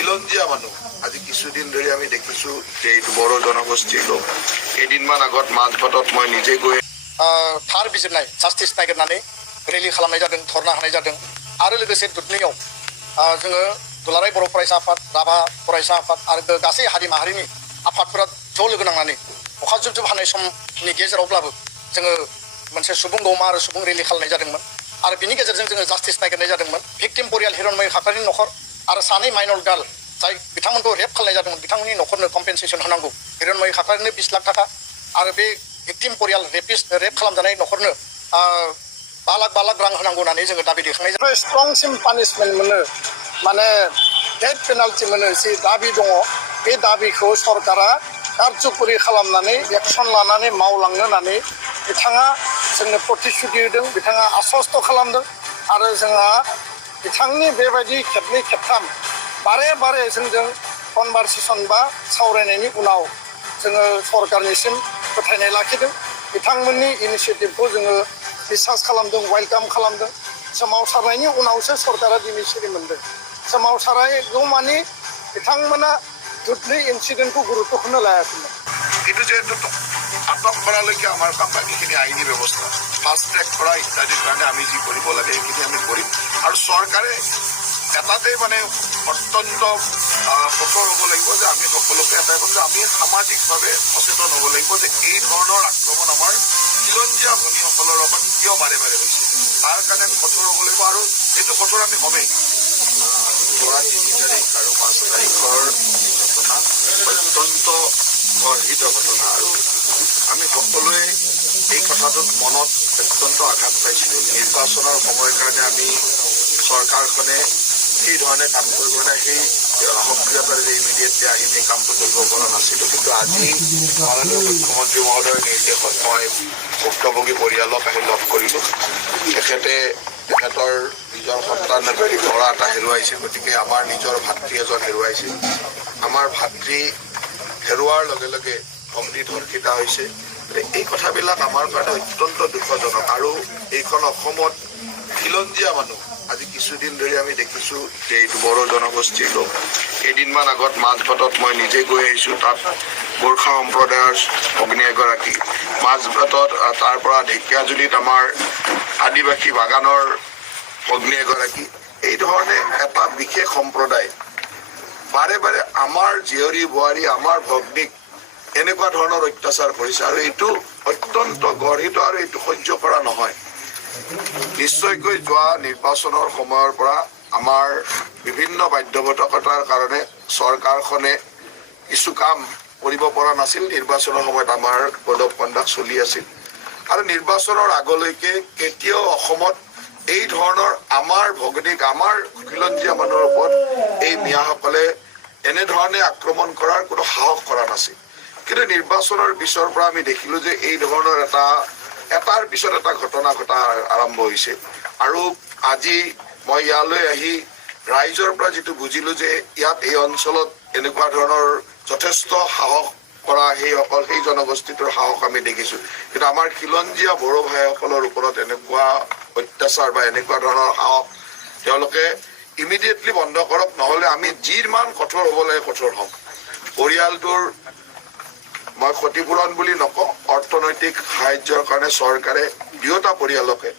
খিলঞ্জীয়া মানুহ আজি কিছুদিন ধৰি আমি দেখিছোঁ যে এইটো বড়ো জনগোষ্ঠীৰ লোক। কেইদিনমান আগত মাজবাটত মই নিজে গৈ थार बिजिरनाय जास्टिस नागिरनानै रेलि खालामनाय जादों, धरना होनाय जादों। आरो लोगोसे दुधनैयाव जोङो दुलाराय बर' फरायसा आफाद, राभा फरायसा आफाद आरो गासै हारि माहारिनि आफादफोरा ज' लोगो नांनानै अखा जुब जुब हानाय समनि गेजेरावब्लाबो जोङो मोनसे सुबुं गौमा आरो सुबुं रेलि खालामनाय जादोंमोन। आरो बिनि गेजेरजों जोङो जास्टिस नागिरनाय जादोंमोन। भिक्टिम परियाल हिरण्मय खाख्लारिनि न'खर आरो सानै माइनर गार्ल जाय बिथांमोनखौ रेप खालामनाय जादोंमोन, बिथांमोननि न'खरनो कम्पेनसेसन होनांगौ। हिरण्मय खाख्लारिनो 20 लाख थाखा आरो बे भिक्टिम परियाल रेप खालामजानाय न'खरनो 5 लाख रां होनांगौ होननानै जोङो दाबि दैखांनाय जादों। स्ट्रंसिन पानिशमेन्ट मोनो, माने डेथ पेनाल्टि मोनो जि दाबि दङ, बे दाबिखौ सरकारा कारजकरि खालामनानै एक्सन लानानै मावलांनो होननानै बिथाङा जोंनो प्रतिश्रुति होदों, बिथाङा आश्वस्त खालामदों। आरो जोंहा बिथांनि बेबायदि खेबनै खेबथाम बारे बारे जोंजों कनभारसेसन बा सावरायनायनि उनाव जोङो सरकारनिसिम फोथायनाय लाखिदों। बिथांमोननि इनिसियेटिभखौ जोङो बिसास खालामदों, वेलकाम खालामदों। सोमावसारनायनि उनावसो सरकारा दिनै सिरि मोनदों। सोमावसारगौमानि बिथांमोना दुधनै इन्सिडेन्टखौ गुरुत्वखौनो लायाखैमोन। কিন্তু যেহেতু আটক কৰালৈকে আমাৰ কাম বাকীখিনি আইনী ব্যৱস্থা ফাষ্ট ট্ৰেক কৰা ইত্যাদিৰ কাৰণে আমি যি কৰিব লাগে সেইখিনি আমি কৰিম। আৰু চৰকাৰে এটাতেই মানে অত্যন্ত কঠোৰ হ'ব লাগিব যে আমি সকলোকে এটাই ক'ম যে আমি সামাজিকভাৱে সচেতন হ'ব লাগিব যে এই ধৰণৰ আক্ৰমণ আমাৰ খিলঞ্জীয়া ভনীসকলৰ লগত কিয় বাৰে বাৰে হৈছে। তাৰ কাৰণে আমি কঠোৰ হ'ব লাগিব আৰু এইটো কঠোৰ আমি হ'মেই। ধৰা 3 তাৰিখ আৰু 5 তাৰিখৰ ঘটনা অত্যন্ত গৰ্হিত ঘটনা আৰু আমি সকলোৱে এই কথাটোত মনত অত্যন্ত আঘাত পাইছিলোঁ। নিৰ্বাচনৰ সময়ৰ কাৰণে আমি চৰকাৰখনে সেই ধৰণে কাম কৰিব নাই, সেই সক্ৰিয়তাৰে ইমিডিয়েটলি আহি এই কামটো কৰিব পৰা নাছিলোঁ। কিন্তু আজি মাননীয় মুখ্যমন্ত্ৰী মহোদয়ৰ নিৰ্দেশত মই ভুক্তভোগী পৰিয়ালক আহি লগ কৰিলোঁ। তেখেতৰ নিজৰ সন্তান ল'ৰা এটা হেৰুৱাইছে, গতিকে আমাৰ নিজৰ ভাতৃ এজন হেৰুৱাইছে। আমাৰ ভাতৃ হেৰুৱাৰ লগে লগে ভগ্নী ধৰ্ষিতা হৈছে। এই কথাবিলাক আমাৰ কাৰণে অত্যন্ত দুখজনক। আৰু এইখন অসমত খিলঞ্জীয়া মানুহ আজি কিছুদিন ধৰি আমি দেখিছোঁ যে এইটো বড়ো জনগোষ্ঠীৰ লোক। কেইদিনমান আগত মাজবাটত মই নিজে গৈ আহিছোঁ, তাত গোৰ্খা সম্প্ৰদায়ৰ ভগ্নী এগৰাকী, মাজবাটত তাৰ পৰা ঢেকীয়াজুলিত আমাৰ আদিবাসী বাগানৰ ভগ্নী এগৰাকী। এই ধৰণে এটা বিশেষ সম্প্ৰদায় বাৰে বাৰে আমাৰ জীয়ৰী বোৱাৰী, আমাৰ ভগ্নীক এনেকুৱা ধৰণৰ অত্যাচাৰ কৰিছে আৰু এইটো অত্যন্ত গৰ্হিত আৰু এইটো সহ্য কৰা নহয়। নিশ্চয়কৈ যোৱা নিৰ্বাচনৰ সময়ৰ পৰা আমাৰ বিভিন্ন বাধ্যবাধকতাৰ কাৰণে চৰকাৰখনে কিছু কাম কৰিব পৰা নাছিল। নিৰ্বাচনৰ সময়ত আমাৰ কোড অফ কণ্ডাক্ট চলি আছিল আৰু নিৰ্বাচনৰ আগলৈকে কেতিয়াও অসমত এই ধৰণৰ আমাৰ ভগ্নীক, আমাৰ খিলঞ্জীয়া মানুহৰ ওপৰত এই মিয়াসকলে এনেধৰণে আক্ৰমণ কৰাৰ কোনো সাহস কৰা নাছিল। কিন্তু নিৰ্বাচনৰ পিছৰ পৰা আমি দেখিলোঁ যে এই ধৰণৰ এটাৰ পিছত এটা ঘটনা ঘটা আৰম্ভ হৈছে। আৰু আজি মই ইয়ালৈ আহি ৰাইজৰ পৰা যিটো বুজিলোঁ যে ইয়াত এই অঞ্চলত এনেকুৱা ধৰণৰ যথেষ্ট সাহস কৰা সেই জনগোষ্ঠীটোৰ সাহস আমি দেখিছোঁ। কিন্তু আমাৰ খিলঞ্জীয়া বড়ো ভাইসকলৰ ওপৰত এনেকুৱা অত্যাচাৰ বা এনেকুৱা ধৰণৰ সাহস তেওঁলোকে ইমিডিয়েটলি বন্ধ কৰক, নহ'লে আমি যিমান কঠোৰ হ'ব লাগে কঠোৰ হ'ম। পৰিয়ালটোৰ মই ক্ষতিপূৰণ বুলি নকওঁ, অৰ্থনৈতিক সাহায্যৰ কাৰণে চৰকাৰে দুয়োটা পৰিয়ালকে